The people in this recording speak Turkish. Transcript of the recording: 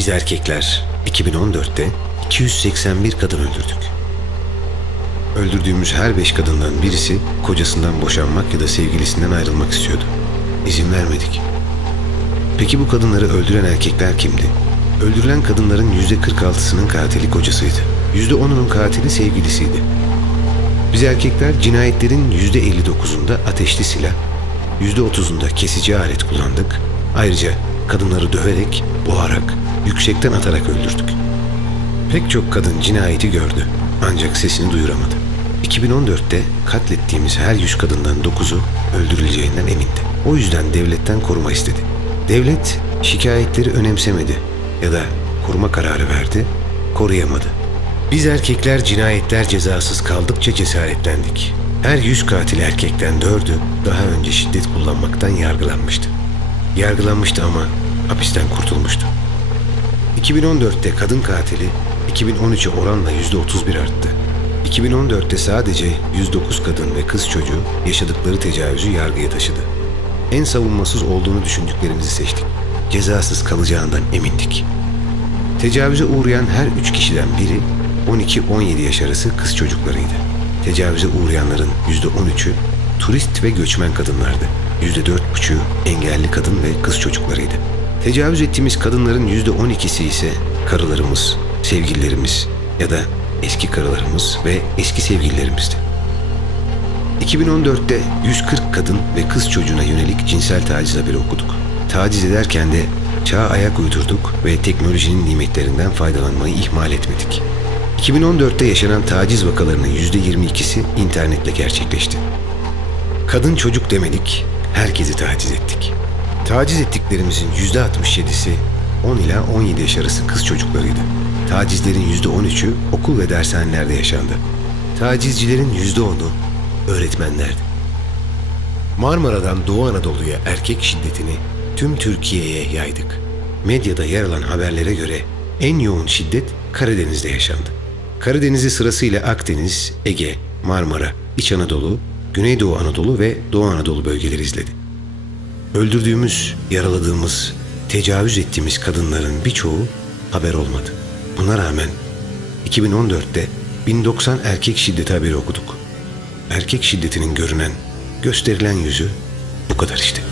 Biz erkekler 2014'te 281 kadın öldürdük. Öldürdüğümüz her beş kadından birisi kocasından boşanmak ya da sevgilisinden ayrılmak istiyordu. İzin vermedik. Peki bu kadınları öldüren erkekler kimdi? Öldürülen kadınların yüzde 46'sının katili kocasıydı. Yüzde 10'unun katili sevgilisiydi. Biz erkekler cinayetlerin yüzde 59'unda ateşli silah, yüzde 30'unda kesici alet kullandık. Ayrıca kadınları döverek, boğarak, yüksekten atarak öldürdük. Pek çok kadın cinayeti gördü ancak sesini duyuramadı. 2014'te katlettiğimiz her 100 kadından 9'u öldürüleceğinden emindi. O yüzden devletten koruma istedi. Devlet şikayetleri önemsemedi ya da koruma kararı verdi, koruyamadı. Biz erkekler cinayetler cezasız kaldıkça cesaretlendik. Her 100 katil erkekten 4'ü daha önce şiddet kullanmaktan yargılanmıştı. Yargılanmıştı ama hapisten kurtulmuştu. 2014'te kadın katili 2013'e oranla %31 arttı. 2014'te sadece 109 kadın ve kız çocuğu yaşadıkları tecavüzü yargıya taşıdı. En savunmasız olduğunu düşündüklerimizi seçtik. Cezasız kalacağından emindik. Tecavüze uğrayan her üç kişiden biri 12-17 yaş arası kız çocuklarıydı. Tecavüze uğrayanların %13'ü turist ve göçmen kadınlardı. %4,5'ü engelli kadın ve kız çocuklarıydı. Tecavüz ettiğimiz kadınların %12'si ise karılarımız, sevgililerimiz ya da eski karılarımız ve eski sevgililerimizdi. 2014'te 140 kadın ve kız çocuğuna yönelik cinsel taciz haberi okuduk. Taciz ederken de çağa ayak uydurduk ve teknolojinin nimetlerinden faydalanmayı ihmal etmedik. 2014'te yaşanan taciz vakalarının %22'si internetle gerçekleşti. Kadın çocuk demedik, herkesi taciz ettik. Taciz ettiklerimizin %67'si 10 ila 17 yaş arası kız çocuklarıydı. Tacizlerin %13'ü okul ve dershanelerde yaşandı. Tacizcilerin %10'u öğretmenlerdi. Marmara'dan Doğu Anadolu'ya erkek şiddetini tüm Türkiye'ye yaydık. Medyada yer alan haberlere göre en yoğun şiddet Karadeniz'de yaşandı. Karadeniz'i sırasıyla Akdeniz, Ege, Marmara, İç Anadolu, Güneydoğu Anadolu ve Doğu Anadolu bölgeleri izledi. Öldürdüğümüz, yaraladığımız, tecavüz ettiğimiz kadınların birçoğu haber olmadı. Buna rağmen 2014'te 1090 erkek şiddeti haberi okuduk. Erkek şiddetinin görünen, gösterilen yüzü bu kadar işte.